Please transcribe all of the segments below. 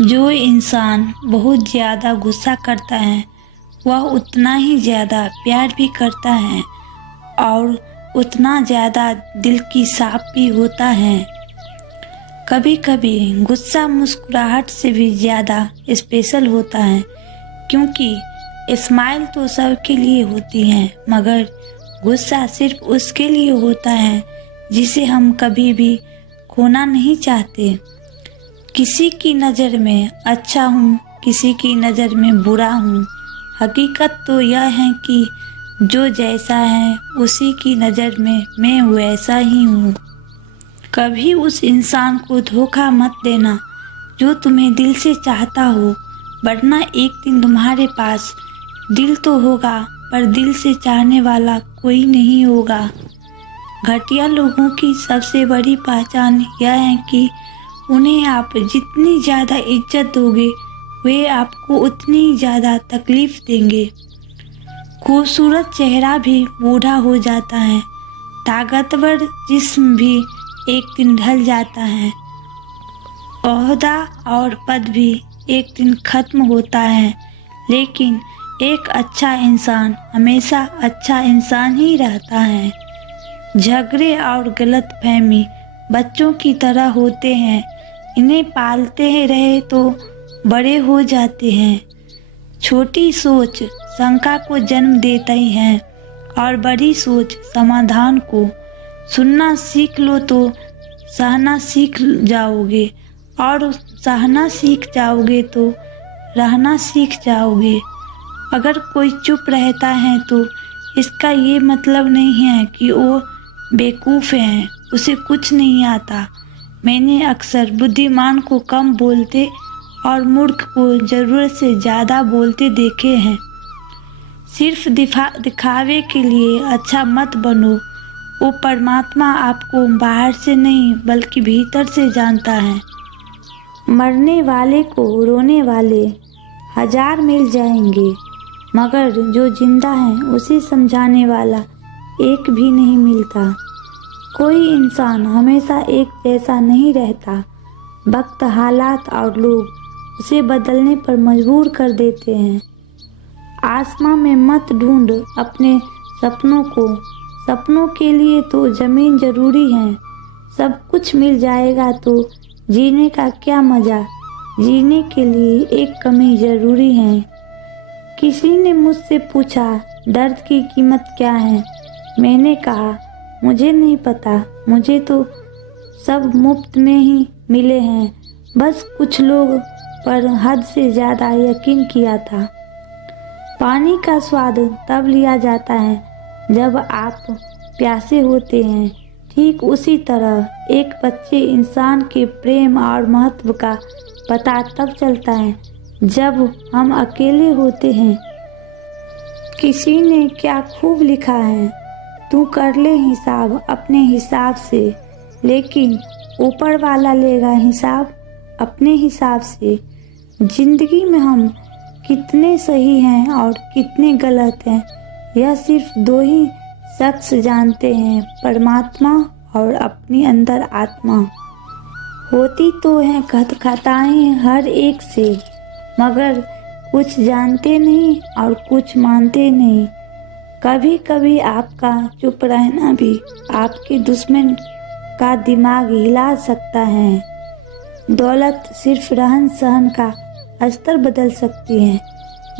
जो इंसान बहुत ज़्यादा गुस्सा करता है वह उतना ही ज़्यादा प्यार भी करता है और उतना ज़्यादा दिल की साफ भी होता है। कभी कभी गुस्सा मुस्कुराहट से भी ज़्यादा स्पेशल होता है, क्योंकि स्माइल तो सबके लिए होती है, मगर गुस्सा सिर्फ उसके लिए होता है जिसे हम कभी भी खोना नहीं चाहते। किसी की नज़र में अच्छा हूँ, किसी की नज़र में बुरा हूँ। हकीकत तो यह है कि जो जैसा है उसी की नज़र में मैं वैसा ही हूँ। कभी उस इंसान को धोखा मत देना जो तुम्हें दिल से चाहता हो, वरना एक दिन तुम्हारे पास दिल तो होगा पर दिल से चाहने वाला कोई नहीं होगा। घटिया लोगों की सबसे बड़ी पहचान यह है कि उन्हें आप जितनी ज़्यादा इज्जत दोगे वे आपको उतनी ज़्यादा तकलीफ देंगे। खूबसूरत चेहरा भी बूढ़ा हो जाता है, ताकतवर जिस्म भी एक दिन ढल जाता है, ओहदा और पद भी एक दिन खत्म होता है, लेकिन एक अच्छा इंसान हमेशा अच्छा इंसान ही रहता है। झगड़े और गलतफहमी बच्चों की तरह होते हैं, इन्हें पालते रहे तो बड़े हो जाते हैं। छोटी सोच शंका को जन्म देते हैं और बड़ी सोच समाधान को। सुनना सीख लो तो सहना सीख जाओगे, और सहना सीख जाओगे तो रहना सीख जाओगे। अगर कोई चुप रहता है तो इसका ये मतलब नहीं है कि वो बेवकूफ़ है, उसे कुछ नहीं आता। मैंने अक्सर बुद्धिमान को कम बोलते और मूर्ख को ज़रूरत से ज़्यादा बोलते देखे हैं। सिर्फ दिखावे के लिए अच्छा मत बनो। वो परमात्मा आपको बाहर से नहीं बल्कि भीतर से जानता है। मरने वाले को रोने वाले 1000 मिल जाएंगे, मगर जो जिंदा है उसे समझाने वाला एक भी नहीं मिलता। कोई इंसान हमेशा एक जैसा नहीं रहता। वक्त, हालात और लोग उसे बदलने पर मजबूर कर देते हैं। आसमां में मत ढूंढ अपने सपनों को, सपनों के लिए तो ज़मीन ज़रूरी है। सब कुछ मिल जाएगा तो जीने का क्या मज़ा, जीने के लिए एक कमी ज़रूरी है। किसी ने मुझसे पूछा दर्द की कीमत क्या है। मैंने कहा मुझे नहीं पता, मुझे तो सब मुफ्त में ही मिले हैं, बस कुछ लोग पर हद से ज़्यादा यकीन किया था। पानी का स्वाद तब लिया जाता है जब आप प्यासे होते हैं। ठीक उसी तरह एक बच्चे इंसान के प्रेम और महत्व का पता तब चलता है जब हम अकेले होते हैं। किसी ने क्या खूब लिखा है, तू कर ले हिसाब अपने हिसाब से, लेकिन ऊपर वाला लेगा हिसाब अपने हिसाब से। जिंदगी में हम कितने सही हैं और कितने गलत हैं, यह सिर्फ 2 ही शख्स जानते हैं, परमात्मा और अपनी अंदर आत्मा। होती तो हैं खताएं हर एक से, मगर कुछ जानते नहीं और कुछ मानते नहीं। कभी कभी आपका चुप रहना भी आपके दुश्मन का दिमाग हिला सकता है। दौलत सिर्फ रहन सहन का स्तर बदल सकती है,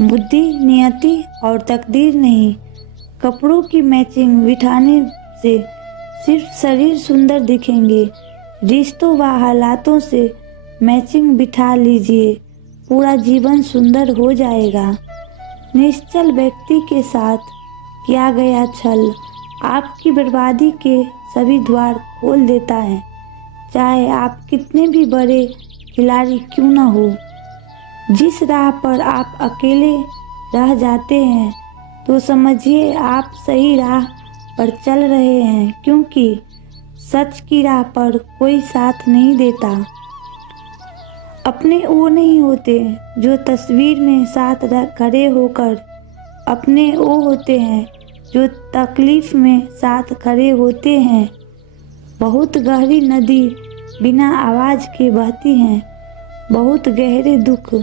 बुद्धि, नियति और तकदीर नहीं। कपड़ों की मैचिंग बिठाने से सिर्फ शरीर सुंदर दिखेंगे, रिश्तों व हालातों से मैचिंग बिठा लीजिए, पूरा जीवन सुंदर हो जाएगा। निश्चल व्यक्ति के साथ किया गया छल आपकी बर्बादी के सभी द्वार खोल देता है, चाहे आप कितने भी बड़े खिलाड़ी क्यों न हो। जिस राह पर आप अकेले रह जाते हैं तो समझिए आप सही राह पर चल रहे हैं, क्योंकि सच की राह पर कोई साथ नहीं देता। अपने वो नहीं होते जो तस्वीर में साथ खड़े होकर, अपने वो होते हैं जो तकलीफ में साथ खड़े होते हैं। बहुत गहरी नदी बिना आवाज़ के बहती है, बहुत गहरे दुख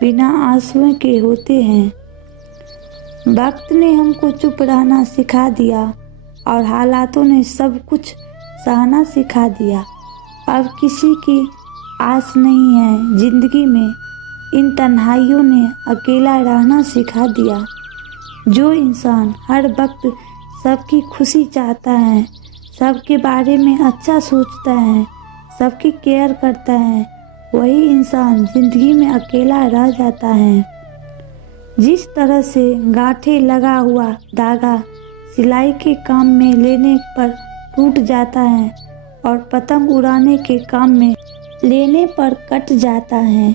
बिना आंसुओं के होते हैं। वक्त ने हमको चुप रहना सिखा दिया और हालातों ने सब कुछ सहना सिखा दिया। अब किसी की आस नहीं है जिंदगी में, इन तन्हाइयों ने अकेला रहना सिखा दिया। जो इंसान हर वक्त सबकी खुशी चाहता है, सबके बारे में अच्छा सोचता है, सबकी केयर करता है, वही इंसान जिंदगी में अकेला रह जाता है। जिस तरह से गांठे लगा हुआ धागा सिलाई के काम में लेने पर टूट जाता है और पतंग उड़ाने के काम में लेने पर कट जाता है,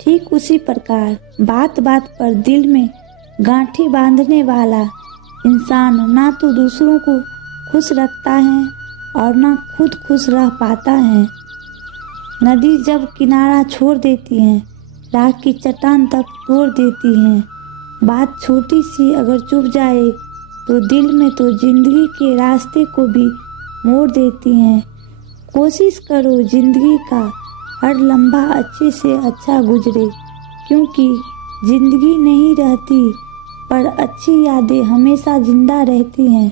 ठीक उसी प्रकार बात बात पर दिल में गांठे बांधने वाला इंसान ना तो दूसरों को खुश रखता है और ना खुद खुश रह पाता है। नदी जब किनारा छोड़ देती है, राह की चट्टान तक तोड़ देती है। बात छोटी सी अगर चुप जाए तो दिल में तो जिंदगी के रास्ते को भी मोड़ देती हैं। कोशिश करो जिंदगी का हर लम्हा अच्छे से अच्छा गुजरे, क्योंकि जिंदगी नहीं रहती पर अच्छी यादें हमेशा जिंदा रहती हैं।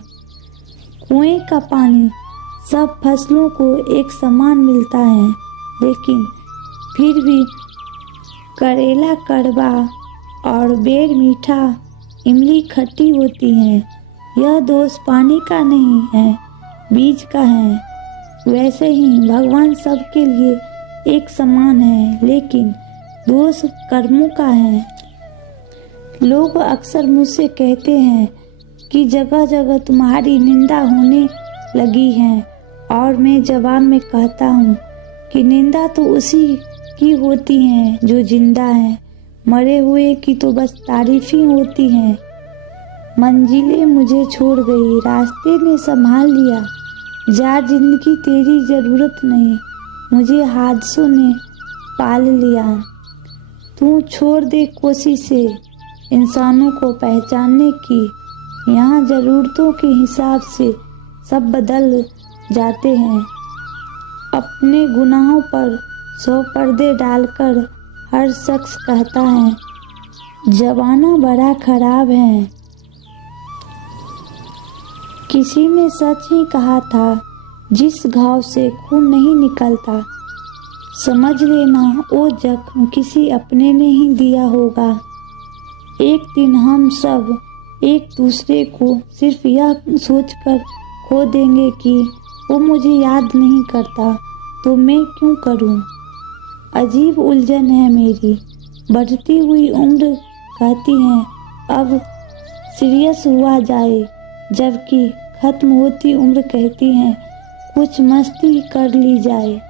कुएं का पानी सब फसलों को एक समान मिलता है, लेकिन फिर भी करेला कड़वा और बेर मीठा, इमली खट्टी होती है। यह दोष पानी का नहीं है, बीज का है। वैसे ही भगवान सबके लिए एक समान है, लेकिन दोष कर्मों का है। लोग अक्सर मुझसे कहते हैं कि जगह जगह तुम्हारी निंदा होने लगी है, और मैं जवाब में कहता हूँ कि निंदा तो उसी की होती है जो जिंदा है, मरे हुए की तो बस तारीफ ही होती है। मंजिलें मुझे छोड़ गई, रास्ते ने संभाल लिया, जा जिंदगी तेरी ज़रूरत नहीं, मुझे हादसों ने पाल लिया। तू छोड़ दे कोशिशें इंसानों को पहचानने की, यहाँ ज़रूरतों के हिसाब से सब बदल जाते हैं। अपने गुनाहों पर 100 पर्दे डालकर हर शख्स कहता है ज़माना बड़ा खराब है। किसी ने सच ही कहा था, जिस घाव से खून नहीं निकलता, समझ लेना वो जख्म किसी अपने ने ही दिया होगा। एक दिन हम सब एक दूसरे को सिर्फ यह सोचकर खो देंगे कि वो मुझे याद नहीं करता तो मैं क्यों करूं। अजीब उलझन है मेरी, बढ़ती हुई उम्र कहती है अब सीरियस हुआ जाए, जबकि खत्म होती उम्र कहती है कुछ मस्ती कर ली जाए।